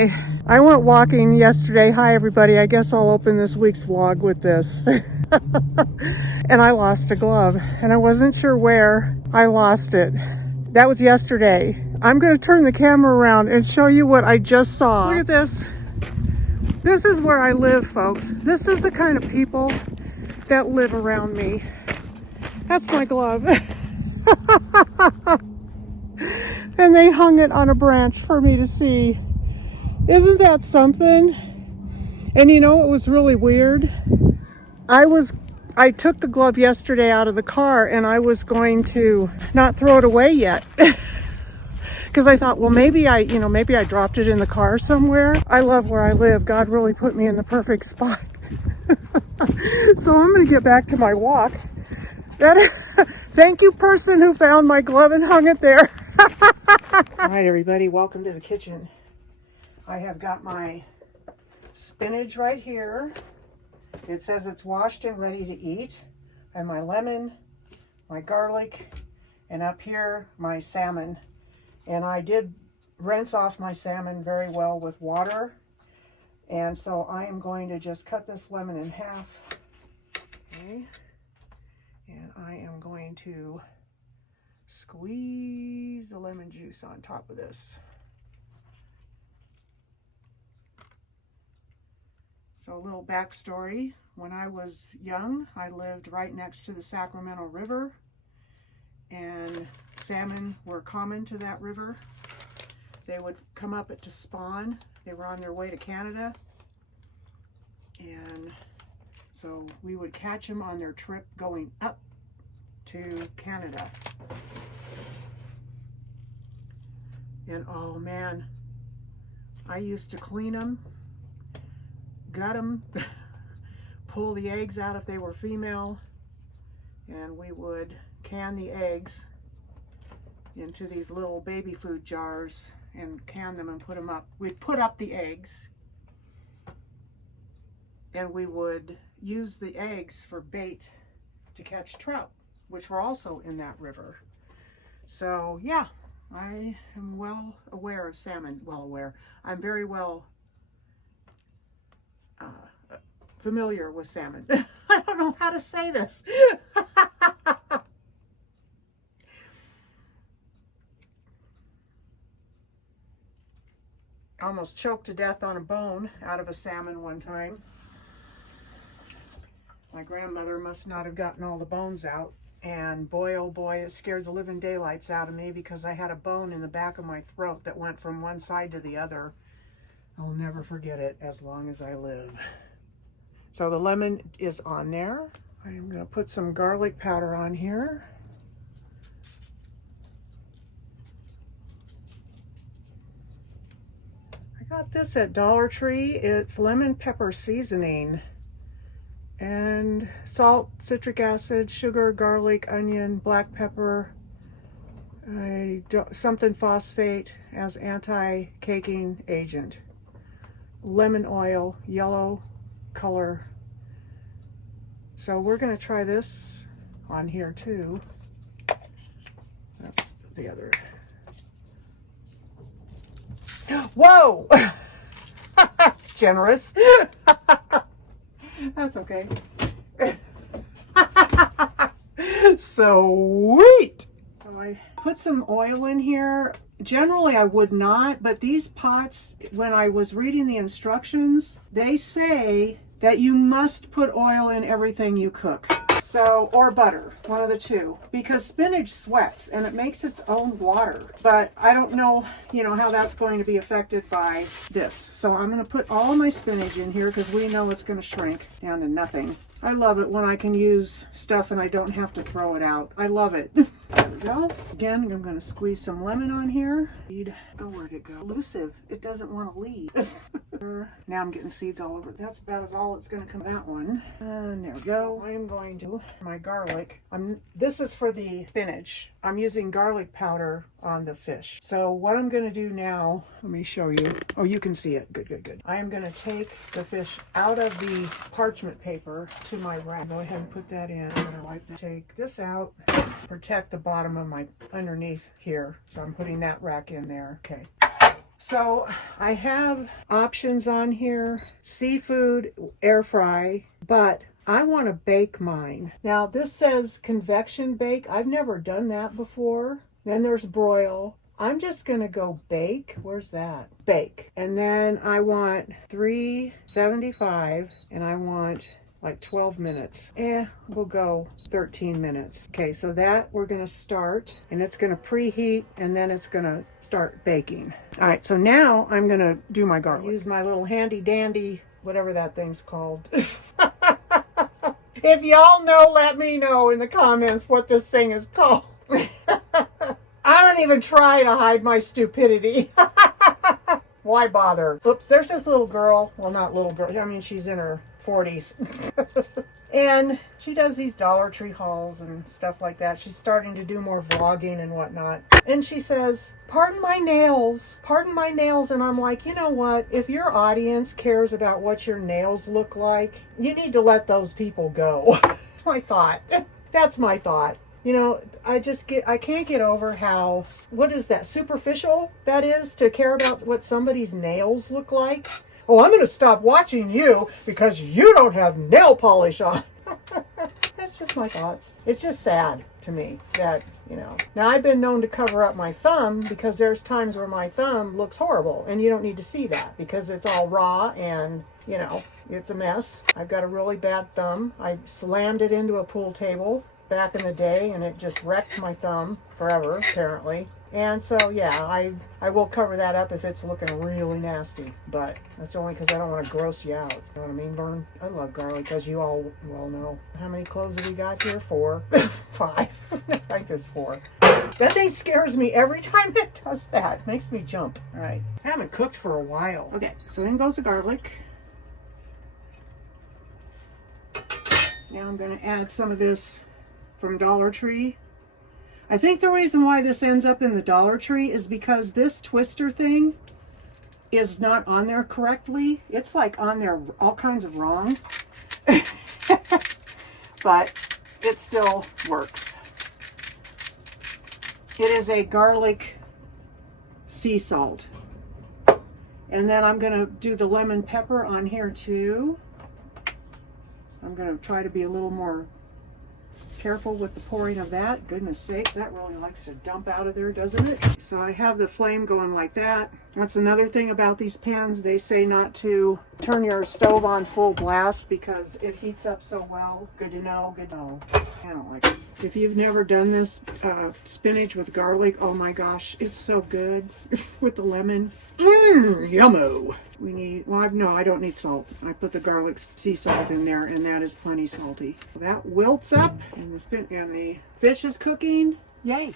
I went walking yesterday. Hi everybody, I guess I'll open this week's vlog with this. And I lost a glove and I wasn't sure where I lost it. That was yesterday. I'm going to turn the camera around and show you what I just saw. Look at this. This is where I live, folks. This is the kind of people that live around me. That's my glove. And they hung it on a branch for me to see. Isn't that something? And you know, it was really weird. I took the glove yesterday out of the car and I was going to not throw it away yet. Because I thought, well, maybe I dropped it in the car somewhere. I love where I live. God really put me in the perfect spot. So I'm going to get back to my walk. Thank you, person who found my glove and hung it there. All right, everybody, welcome to the kitchen. I have got my spinach right here. It says it's washed and ready to eat. And my lemon, my garlic, and up here, my salmon. And I did rinse off my salmon very well with water. And so I am going to just cut this lemon in half. Okay. And I am going to squeeze the lemon juice on top of this. So a little backstory. When I was young, I lived right next to the Sacramento River, and salmon were common to that river. They would come up to spawn. They were on their way to Canada, and so we would catch them on their trip going up to Canada. And oh man, I used to clean them, gut them, pull the eggs out if they were female, and we would can the eggs into these little baby food jars and can them and put them up. We'd put up the eggs and we would use the eggs for bait to catch trout, which were also in that river. So yeah, I am well aware of salmon. I'm very well familiar with salmon. I don't know how to say this. Almost choked to death on a bone out of a salmon one time. My grandmother must not have gotten all the bones out. And boy, oh boy, it scared the living daylights out of me because I had a bone in the back of my throat that went from one side to the other. I'll never forget it as long as I live. So the lemon is on there. I'm going to put some garlic powder on here. I got this at Dollar Tree. It's lemon pepper seasoning. And salt, citric acid, sugar, garlic, onion, black pepper, something phosphate as anti-caking agent. Lemon oil, yellow color. So we're going to try this on here too. That's the other. Whoa! That's generous. That's okay. Sweet! So I put some oil in here. Generally I would not, but these pots, when I was reading the instructions, they say that you must put oil in everything you cook. So, or butter, one of the two, because spinach sweats and it makes its own water. But I don't know, how that's going to be affected by this. So I'm going to put all of my spinach in here because we know it's going to shrink down to nothing. I love it when I can use stuff and I don't have to throw it out. I love it. There we go. Again, I'm going to squeeze some lemon on here. Oh, where'd it go? Elusive. It doesn't want to leave. Now I'm getting seeds all over. That's about all it's going to come that one. And there we go. I'm going to my garlic. This is for the spinach. I'm using garlic powder on the fish. So what I'm going to do now, let me show you. Oh, you can see it. Good, good, good. I am going to take the fish out of the parchment paper to my rack. Go ahead and put that in. I'm going to wipe that. Take this out. Protect the bottom of my underneath here. So I'm putting that rack in there. Okay. So I have options on here, seafood, air fry, but I want to bake mine. Now this says convection bake. I've never done that before. Then there's broil. I'm just going to go bake. Where's that? Bake. And then I want 375 and I want like 12 minutes. We'll go 13 minutes. Okay, so that we're going to start and it's going to preheat and then it's going to start baking. All right, so now I'm going to do my garlic. Use my little handy dandy, whatever that thing's called. If y'all know, let me know in the comments what this thing is called. I don't even try to hide my stupidity. Why bother? Oops, there's this little girl. Well, not little girl. I mean, she's in her 40s. And she does these Dollar Tree hauls and stuff like that. She's starting to do more vlogging and whatnot. And she says, pardon my nails. Pardon my nails. And I'm like, you know what? If your audience cares about what your nails look like, you need to let those people go. That's my thought. That's my thought. You know, I can't get over how, what is that, superficial that is to care about what somebody's nails look like. Oh, I'm going to stop watching you because you don't have nail polish on. That's just my thoughts. It's just sad to me that, you know. Now, I've been known to cover up my thumb because there's times where my thumb looks horrible and you don't need to see that because it's all raw and, you know, it's a mess. I've got a really bad thumb. I slammed it into a pool table back in the day and it just wrecked my thumb forever, apparently. And so, yeah, I will cover that up if it's looking really nasty. But that's only because I don't want to gross you out. You know what I mean, Vern? I love garlic, as you all well know. How many cloves have we got here? 4. 5. I think there's 4. That thing scares me every time it does that. It makes me jump. All right. I haven't cooked for a while. Okay, so in goes the garlic. Now I'm going to add some of this from Dollar Tree. I think the reason why this ends up in the Dollar Tree is because this twister thing is not on there correctly. It's like on there all kinds of wrong. But it still works. It is a garlic sea salt. And then I'm going to do the lemon pepper on here too. I'm going to try to be a little more careful with the pouring of that. Goodness sakes, that really likes to dump out of there, doesn't it? So I have the flame going like that. That's another thing about these pans. They say not to turn your stove on full blast because it heats up so well. Good to know, good to know. I don't like it. If you've never done this spinach with garlic, oh my gosh, it's so good with the lemon. Yummo. We need, well, no, I don't need salt. I put the garlic sea salt in there, and that is plenty salty. That wilts up, and the fish is cooking. Yay!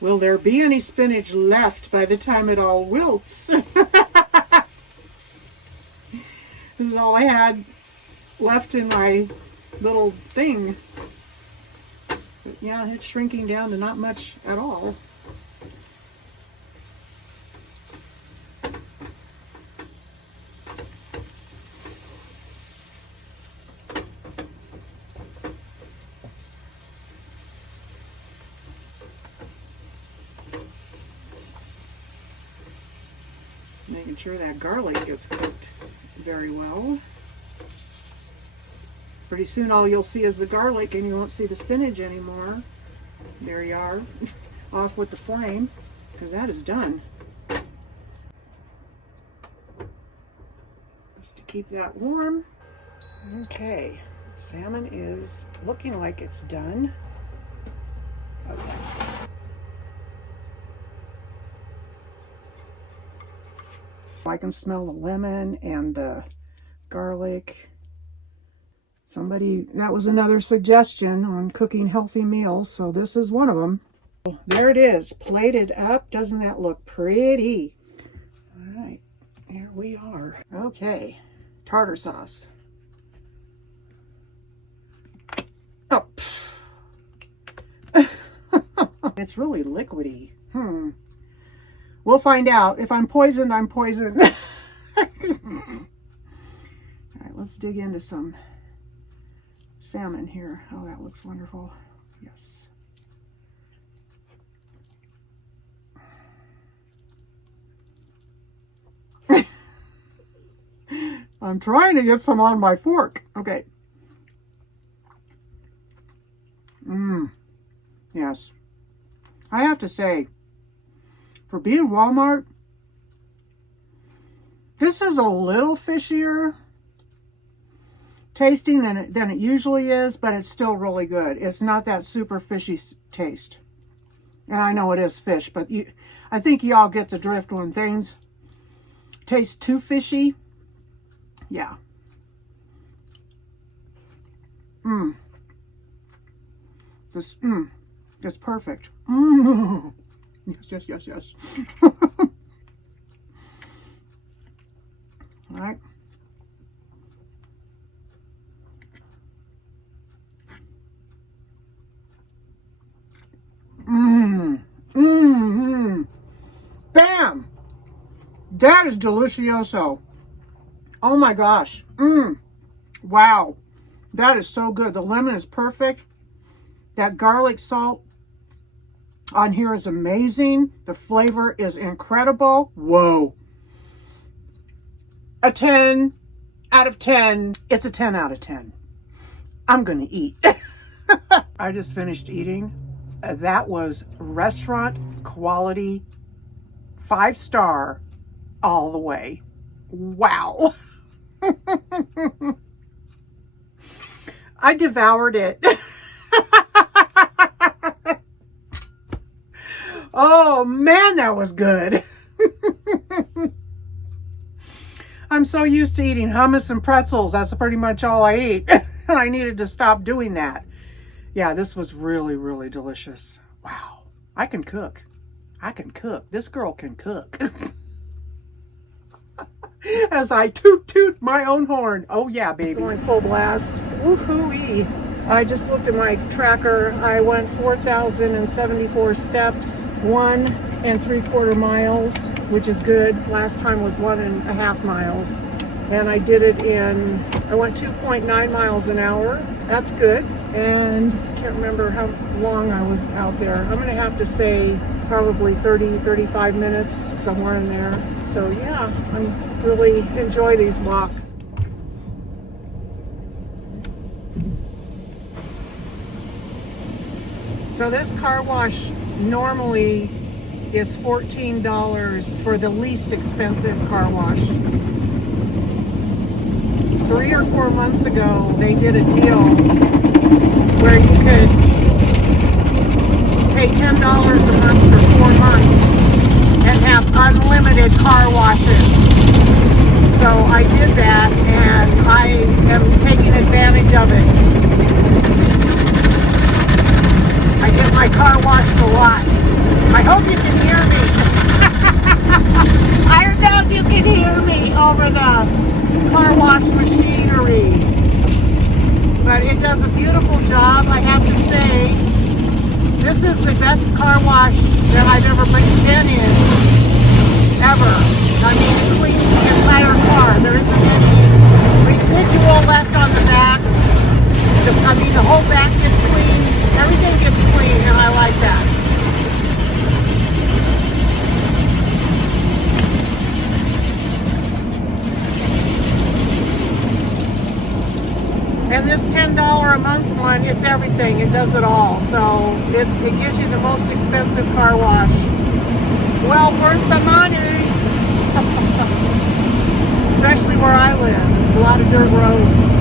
Will there be any spinach left by the time it all wilts? This is all I had left in my little thing. But yeah, it's shrinking down to not much at all. Making sure that garlic gets cooked very well. Pretty soon all you'll see is the garlic and you won't see the spinach anymore. There you are. Off with the flame, because that is done. Just to keep that warm. Okay, salmon is looking like it's done. Okay. . I can smell the lemon and the garlic. That was another suggestion on cooking healthy meals, so this is one of them. There it is, plated up. Doesn't that look pretty? All right, here we are. Okay, tartar sauce. Oh, it's really liquidy. We'll find out. If I'm poisoned, I'm poisoned. All right, let's dig into some salmon here. Oh, that looks wonderful. Yes. I'm trying to get some on my fork. Okay. Yes. I have to say, for being Walmart, this is a little fishier tasting than it usually is, but it's still really good. It's not that super fishy taste. And I know it is fish, but I think y'all get the drift when things taste too fishy. Yeah. This, it's perfect. Yes. All right. Bam! That is delicioso. Oh my gosh. Wow. That is so good. The lemon is perfect. That garlic salt on here is amazing. The flavor is incredible. Whoa. A 10 out of 10. It's a 10 out of 10. I'm going to eat. I just finished eating. That was restaurant quality, 5-star all the way. Wow. I devoured it. Oh man, that was good. I'm so used to eating hummus and pretzels. That's pretty much all I eat. And I needed to stop doing that. Yeah, this was really, really delicious. Wow. I can cook. I can cook. This girl can cook. As I toot my own horn. Oh yeah, baby. Going full blast. Woohoo-ee. I just looked at my tracker. I went 4,074 steps, 1 3/4 miles, which is good. Last time was 1.5 miles. And I did it I went 2.9 miles an hour. That's good. And can't remember how long I was out there. I'm going to have to say probably 35 minutes, somewhere in there. So yeah, I really enjoy these walks. So this car wash normally is $14 for the least expensive car wash. 3 or 4 months ago, they did a deal where you could pay $10 a month for 4 months and have unlimited car washes. So I did that, and I am taking advantage of it. I get my car washed a lot. I hope you can hear me. I don't know if you can hear me over the car wash machinery. But it does a beautiful job. I have to say, this is the best car wash that I've ever been in. Ever. I mean, it cleans the entire car. There isn't any residual left on the back. The whole back gets clean. Everything gets clean, and I like that. And this $10 a month one, it's everything. It does it all. So it gives you the most expensive car wash. Well worth the money. Especially where I live. There's a lot of dirt roads.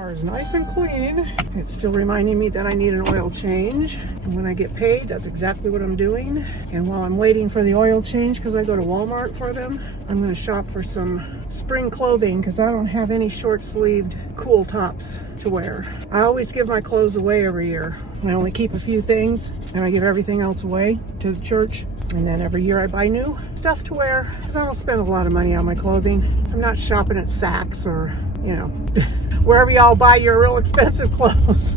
Car is nice and clean. It's still reminding me that I need an oil change. And when I get paid, that's exactly what I'm doing. And while I'm waiting for the oil change, because I go to Walmart for them, I'm going to shop for some spring clothing because I don't have any short-sleeved cool tops to wear. I always give my clothes away every year. I only keep a few things and I give everything else away to the church. And then every year I buy new stuff to wear because I don't spend a lot of money on my clothing. I'm not shopping at Saks or, you know, wherever y'all buy your real expensive clothes.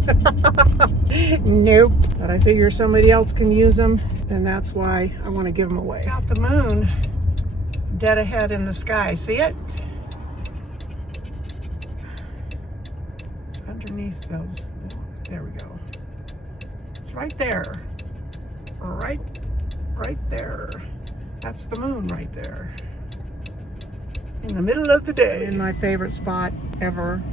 Nope. But I figure somebody else can use them, and that's why I want to give them away. Got the moon dead ahead in the sky. See it? It's underneath those. There we go. It's right there. Right there. That's the moon right there. In the middle of the day. In my favorite spot ever.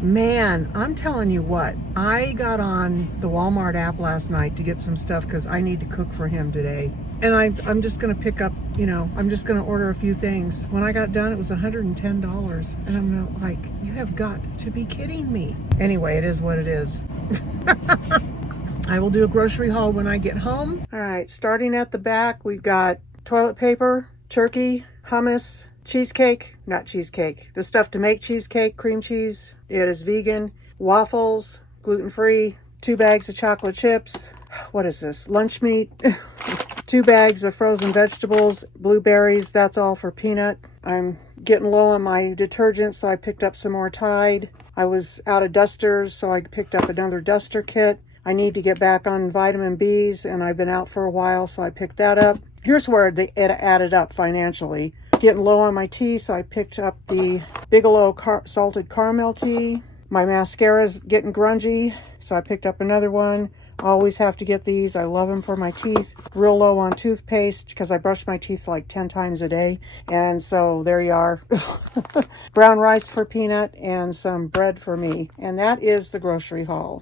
Man, I'm telling you what, I got on the Walmart app last night to get some stuff because I need to cook for him today. And I'm just going to pick up, you know, I'm just going to order a few things. When I got done, it was $110. And I'm like, you have got to be kidding me. Anyway, it is what it is. I will do a grocery haul when I get home. All right, starting at the back, we've got toilet paper, turkey, hummus, cheesecake, not cheesecake, the stuff to make cheesecake, cream cheese. It is vegan, waffles, gluten-free, 2 bags of chocolate chips. What is this? Lunch meat, 2 bags of frozen vegetables, blueberries. That's all for peanut. I'm getting low on my detergent, so I picked up some more Tide. I was out of dusters, so I picked up another duster kit. I need to get back on vitamin B's, and I've been out for a while, so I picked that up. Here's where it added up financially. Getting low on my tea, so I picked up the Bigelow salted caramel tea. My mascara's getting grungy, so I picked up another one. Always have to get these. I love them for my teeth. Real low on toothpaste because I brush my teeth like 10 times a day. And so there you are. Brown rice for peanut and some bread for me. And that is the grocery haul.